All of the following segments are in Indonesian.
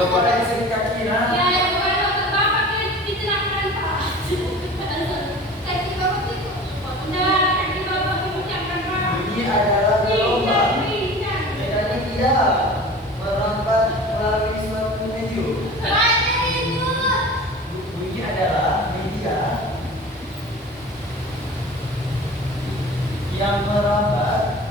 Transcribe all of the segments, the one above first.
Bapaknya di sini kaki nah. Ya, yang bapak pakai dicerahkan Pak. Kaki bapak itu. Nah, kaki bapak mengucapkan Pak. Bunyi adalah gelombang. Ringan. Bedanya tidak merambat melalui suatu medium. Bunyi adalah media yang merambat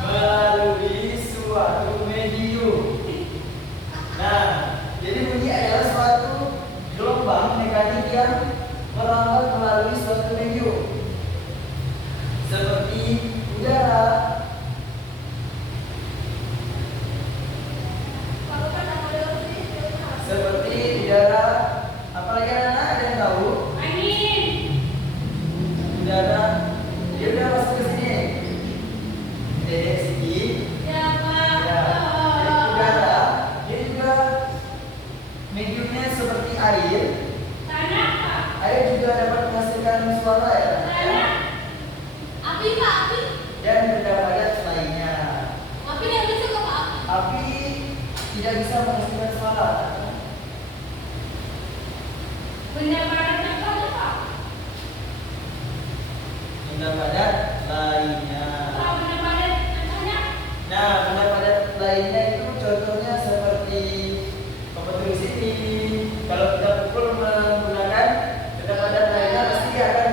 melalui suatu medium. Nah, jadi bunyi adalah suatu gelombang mekanik yang merambat melalui suatu medium, seperti udara, apalagi anak ada yang tahu? Udara, dia udah masuk ke sini. Dedek sini. Ya, jadi udara, dia juga mediumnya seperti air. Air juga dapat menghasilkan suara ya. Dan benda padat lainnya. Api tidak bisa menghasilkan suara. Benda padatnya apa Pak? Benda padat lainnya. Pak, benda padat contohnya? Nah, benda padat lainnya itu contohnya seperti komputer sini. Kalau kita pukul menggunakan benda padat lainnya pasti dia akan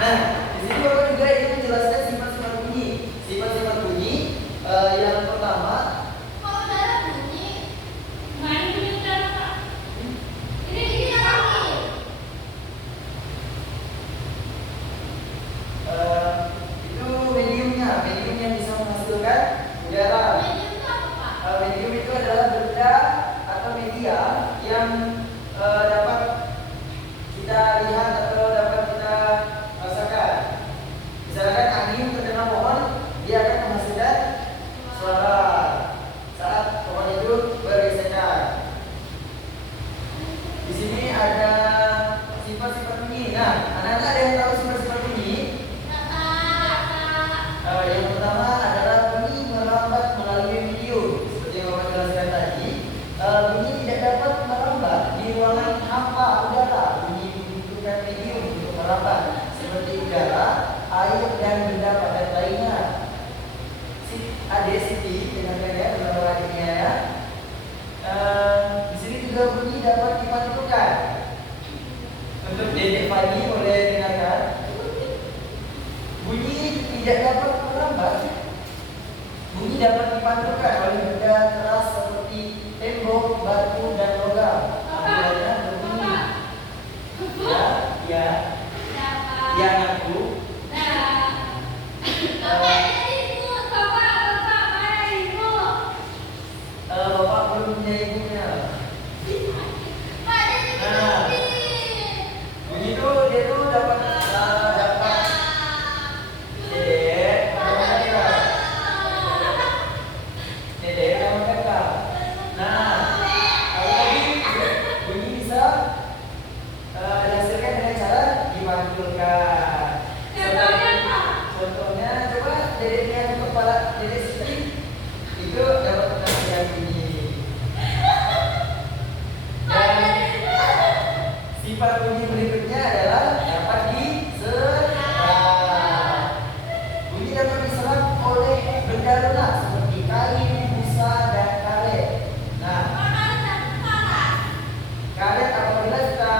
Nah, di sini Bapak juga ingin menjelaskan sifat-sifat bunyi. Sifat-sifat bunyi yang pertama, Main bunyi udara Pak. Ini apa? itu medium yang bisa menghasilkan udara. Medium itu adalah benda atau media yang dapat kita lihat atau dapat kita rasakan. Misalkan angin terkena pohon, dia akan menghasilkan suara saat pohon itu bergesekan. Di sini ada sifat-sifat bunyi. Nah, anak-anak ada yang tahu sifat-sifat bunyi? Yang pertama adalah bunyi merambat melalui medium. Seperti yang Bapak jelaskan tadi, bunyi tidak dapat merambat di ruangan hampa udara. Bunyi membutuhkan medium untuk merambat, seperti udara, air, dan benda padat lainnya. Adik Siti, dengarkan ya, beberapa adiknya ya. Di sini juga bunyi dapat dipantulkan. Untuk Dedek Fani boleh dengarkan. Bunyi tidak dapat merambat. Bunyi dapat dipantulkan oleh benda keras seperti tembok, batu, dan logam. Apabila berbunyi. Ya, yang aku. Bapak belum punya ibunya. Bunyi itu dia tuh dapat Dedek, kamu kakak. Nah, kalau tadi bunyi bisa dihasilkan dengan cara dipantulkan. Contohnya, coba Dedek lihat kepala Dedek Siti itu dapat menghasilkan bunyi. Dan sifat bunyi berikutnya adalah dapat diserap. Bunyi dapat diserap oleh benda lunak seperti kayu, busa, dan karet. Nah, karet apabila kita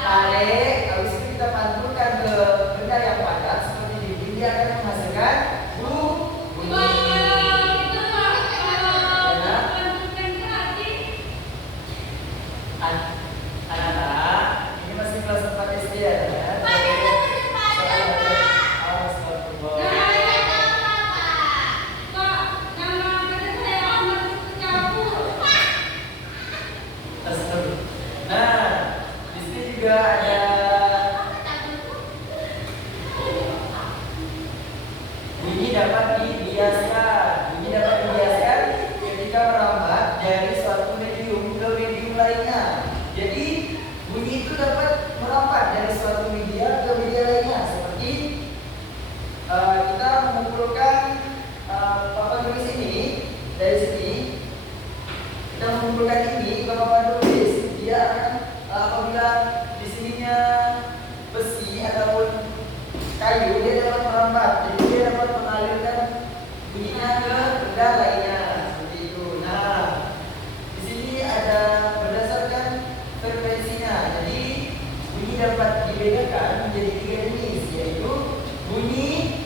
tarik, habis itu kita pantulkan ke benda yang padat seperti dinding, dia akan menghasilkan bunyi. Anak-anak, ini masih kelas lainnya. Jadi bunyi itu dapat merambat dari suatu media ke media lainnya. Seperti kita mengumpulkan papan tulis ini dari sini. Kita mengumpulkan ini ke papan tulis. Dia akan apabila di sininya besi ataupun kayu, dia dapat merambat. Jadi dia dapat mengalirkan bunyinya ke benda lainnya. Seperti itu. Nah, di sini ada berdasarkan frekuensinya. Jadi bunyi dapat dibedakan menjadi 3 jenis, yaitu bunyi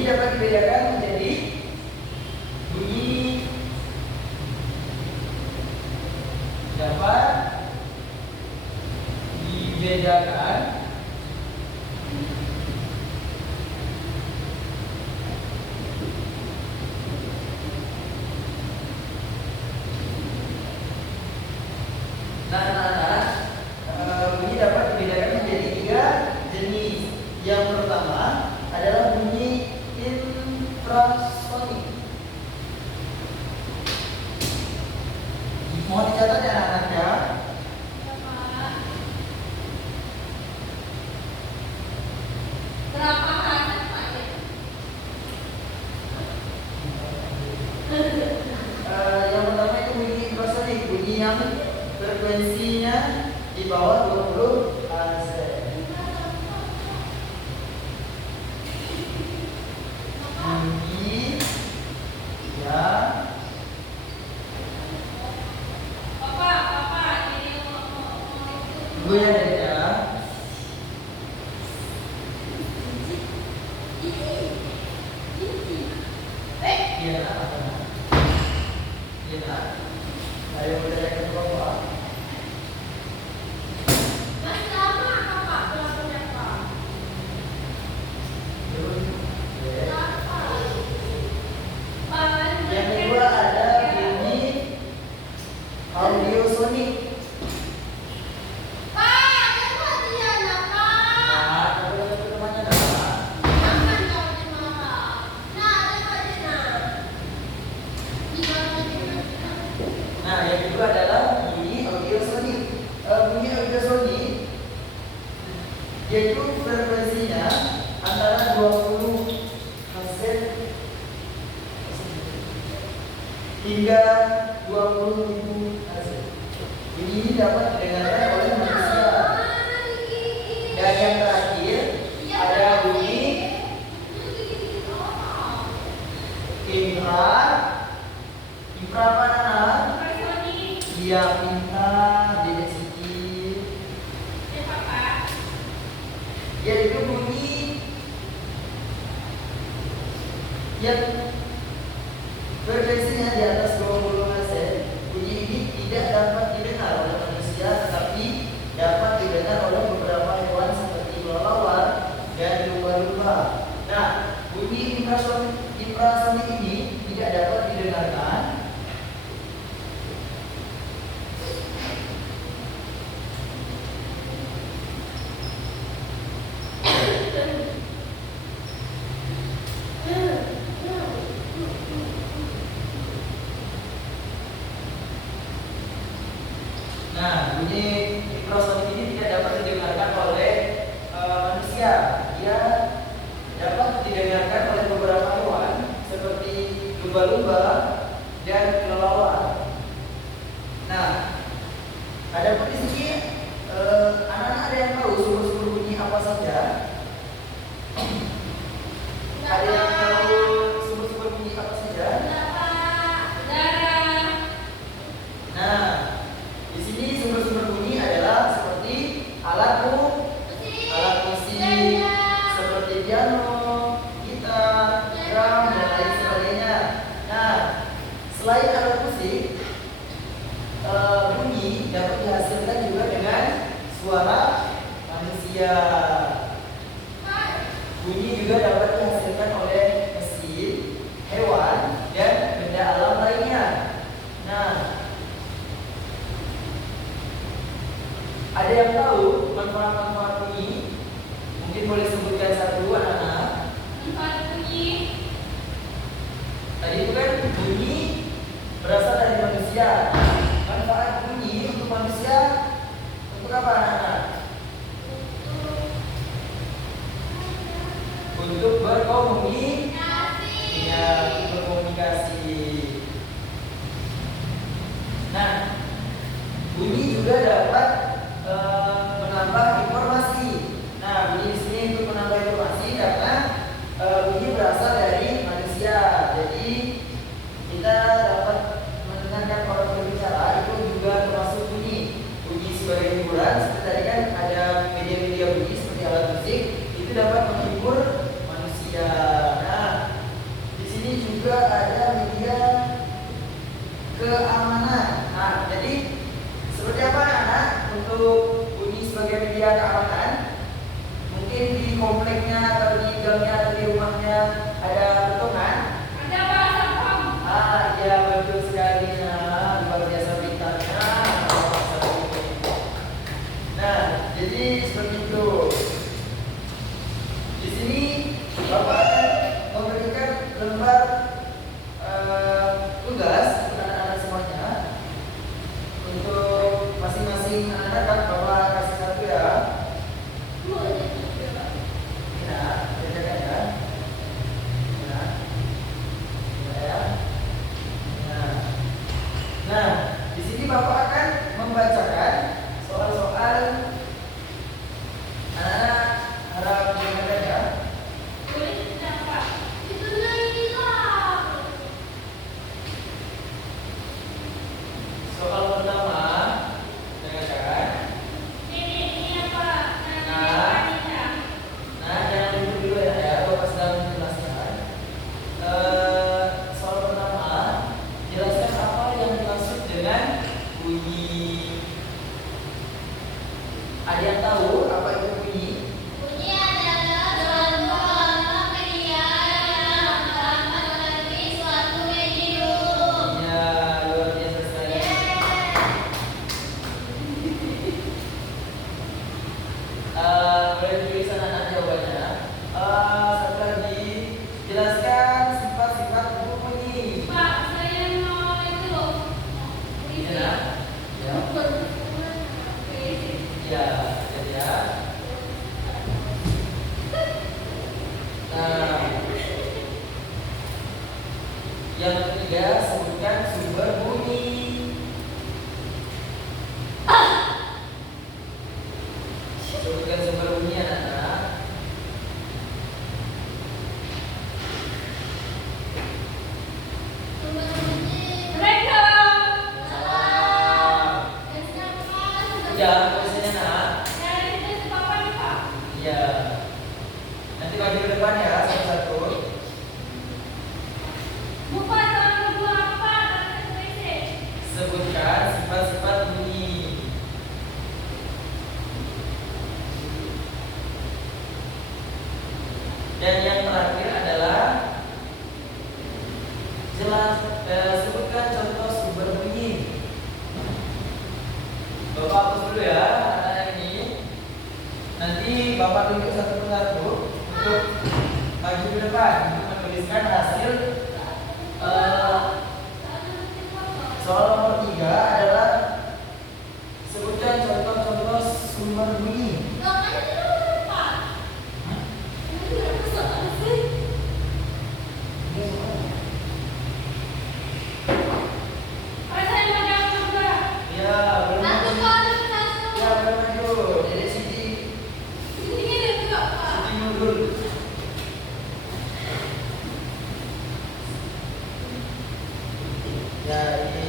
dapat dibedakan menjadi bunyi dapat dibedakan bunyi dapat dibedakan menjadi 3 jenis. Yang pertama adalah bunyi infrasonik. Mohon dicatat ya anak-anak ya. Berapa kali Pak ya? Yang pertama itu bunyi infrasonik, bunyi yang frekuensinya di bawah 20 Hz. Bunyi yang bunyi ada di dalam iya apa? Iya. Ayo kita ke bawah. Mas lama apa Pak pelakunya Pak? Yang kedua ada bunyi audiosonik. Nah, yang kedua adalah bunyi audiosonik. Bunyi audiosonik yaitu frekuensinya antara 20 Hz hingga 20.000 Hz. Bunyi ini dapat didengarkan oleh manusia. Dan yang terakhir ada bunyi infra apa anak? Iya, minta dedek Siti. Yaitu bunyi yang frekuensinya di atas 20 Hz. Bunyi ini tidak dapat didengar oleh manusia, tetapi dapat didengar oleh beberapa hewan seperti kelelawar dan lumba-lumba. Nah, bunyi infrasonik ini tidak dapat didengarkan bunyi infrasonik ini tidak dapat didengarkan oleh manusia. Dia dapat didengarkan oleh beberapa hewan seperti lumba-lumba dan kelelawar. Nah, ada di sini anak-anak ada yang tahu sumber-sumber bunyi apa saja? Ada yang tahu sumber-sumber bunyi apa saja? Nah, di sini sumber-sumber bunyi adalah seperti alat musik, seperti piano, gitar, drum, dan lain sebagainya. Nah, selain alat musik, bunyi dapat dihasilkan juga dengan suara manusia. Bunyi juga dapat dihasilkan oleh mesin, hewan, dan benda alam lainnya. Nah, ada yang tahu manfaat-manfaat bunyi? Mungkin boleh sebutkan satu anak-anak. Manfaat bunyi. Tadi itu kan bunyi berasal dari manusia. Manfaat bunyi untuk manusia untuk apa anak-anak? Untuk berkomunikasi. Ya, untuk berkomunikasi. Nah, bunyi juga dapat menambah informasi. Nah, bunyi di sini untuk menambah informasi karena bunyi berasal dari manusia. Jadi kita dapat mendengarkan orang berbicara itu juga termasuk bunyi. Bunyi sebagai hiburan. Seperti tadi kan ada media-media bunyi seperti alat musik itu dapat menghibur manusia. Nah, di sini juga ada media keamanan. Nah, jadi seperti apa anak untuk bunyi sebagai media keamanan? Mungkin di kompleknya atau di gangnya atau di rumahnya ada petungan. Ada Pak Satpam. Ya betul sekali. Nah, luar biasa pintarnya. Nah, jadi seperti itu. Di sini Bapak akan memberikan lembar tugas untuk anak-anak semuanya. Untuk masing-masing anak-anak Bapak kasih satu ya. Ya, kerjakan ya. Ya. Ya. Nah, di sini Bapak akan membacakan soal-soal. Anak-anak harap mendengarkan ya. Boleh tidak Pak? Itu lagi lah. Soal pertama, dengarkan. Ini apa? Nah, jangan duduk dulu ya, Bapak sedang menjelaskan. Soal pertama, jelaskan apa yang dimaksud dengan bunyi. Ada yang tahu apa itu bunyi? Bunyi adalah suatu media yang dapat melalui suatu medium. Ya, luar biasa sekali. Boleh tulisan anak jawabannya. Satu lagi, jelaskan sifat-sifat bunyi. Pak, saya mau itu. Ya, ya, ya, ya. Nah, yang ketiga, sebutkan sumber bunyi. Sebutkan sumber bunyi anak-anak. Mereka. Salah. Ya, tulisannya nak. Dari itu Bapak nih Pak. Ya. Nanti maju ke depan ya, satu-satu. Buka sama kedua apa? Sebutkan sifat-sifat bunyi. Dan yang terakhir adalah sebutkan contoh sumber bunyi. Bapak hapus dulu ya anak-anak ini. Nanti Bapak tunjuk satu persatu untuk maju ke depan untuk menuliskan hasil soal nomor 3 adalah sebutkan contoh-contoh sumber bunyi. Ya, belum maju. Ya, belum maju. Dari sini mundur. Ya, ini.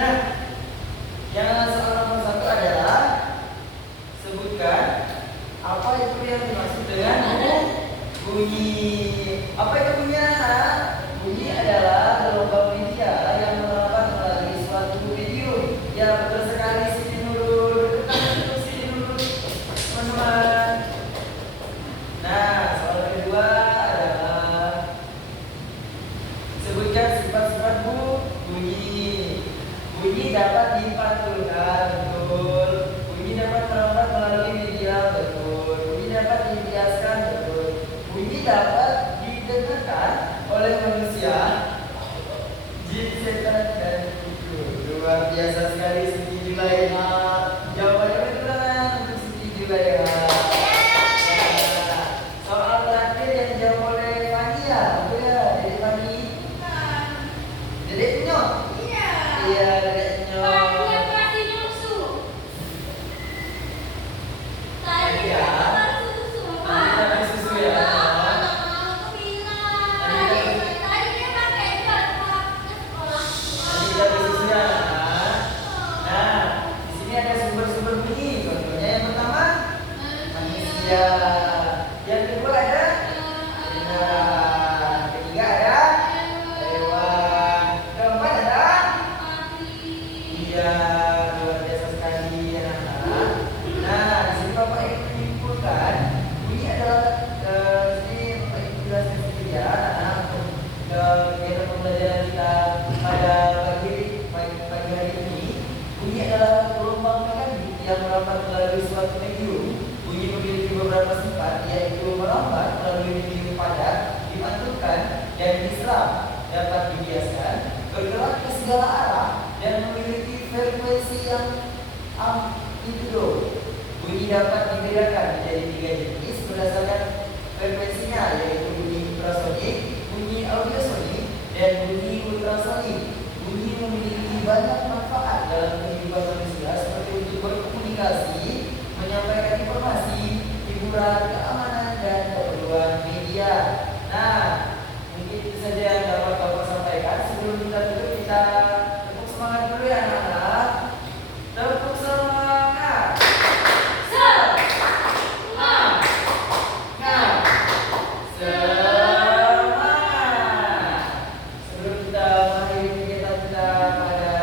Nah, yang soal nomor 1 adalah sebutkan apa itu yang dimaksud dengan bunyi. Apa itu bunyi? Bunyi adalah gelombang media yang merambat melalui suatu medium. Ya, betul sekali. Sini dulu, sini dulu, teman-teman. Nah, soal kedua adalah sebutkan sifat-sifat bunyi. Bunyi dapat dipantulkan, betul. Bunyi dapat merambat melalui media, betul. Bunyi dapat dibiaskan, betul. Bunyi dapat didengarkan oleh manusia, jin, setan, dan itu. Luar biasa sekali, setuju lah ya. Jawabannya betul untuk setuju lah ya. Nah, soal terakhir yang dijawab oleh Fani ya, betul ya, dari Fani. Dedek Nyok. Iya, Dedek Nyok. Ya, yang kedua ada binatang, ketiga ada hewan, keempat ada iya, luar biasa sekali anak-anak. Nah, di sini Bapak ingin menyimpulkan bunyi adalah sini Bapak ingin jelaskan sedikit ya anak-anak untuk kegiatan pembelajaran kita pada pagi hari ini. Bunyi adalah gelombang mekanik yang merambat melalui suatu medium. Bunyi memiliki beberapa sifat, yaitu merambat melalui medium padat, dimantulkan, dan diserap, dapat dibiaskan, bergerak ke segala arah, dan memiliki frekuensi yang amplitudo. Bunyi dapat dibedakan menjadi 3 jenis berdasarkan frekuensinya, yaitu bunyi infrasonik, bunyi audiosonik, dan bunyi ultrasonik. Bunyi memiliki banyak manfaat dalam kehidupan manusia, seperti untuk berkomunikasi, menyampaikan informasi, hiburan, keamanan, dan keperluan media. Nah, mungkin itu saja yang dapat Bapak sampaikan. Sebelum kita tutup, kita tepuk semangat dulu ya anak-anak. Tepuk semangat. Semangat. Semangat. Sebelum kita mengakhiri kegiatan kita pada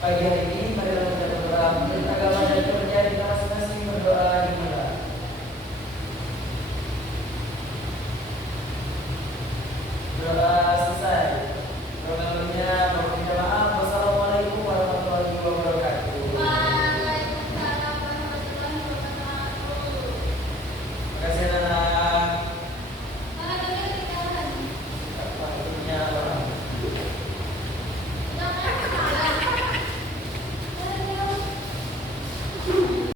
pagi hari ini, mari kita berdoa. Menurut agama dan kepercayaan kita masing-masing, berdoa dimulai. Doa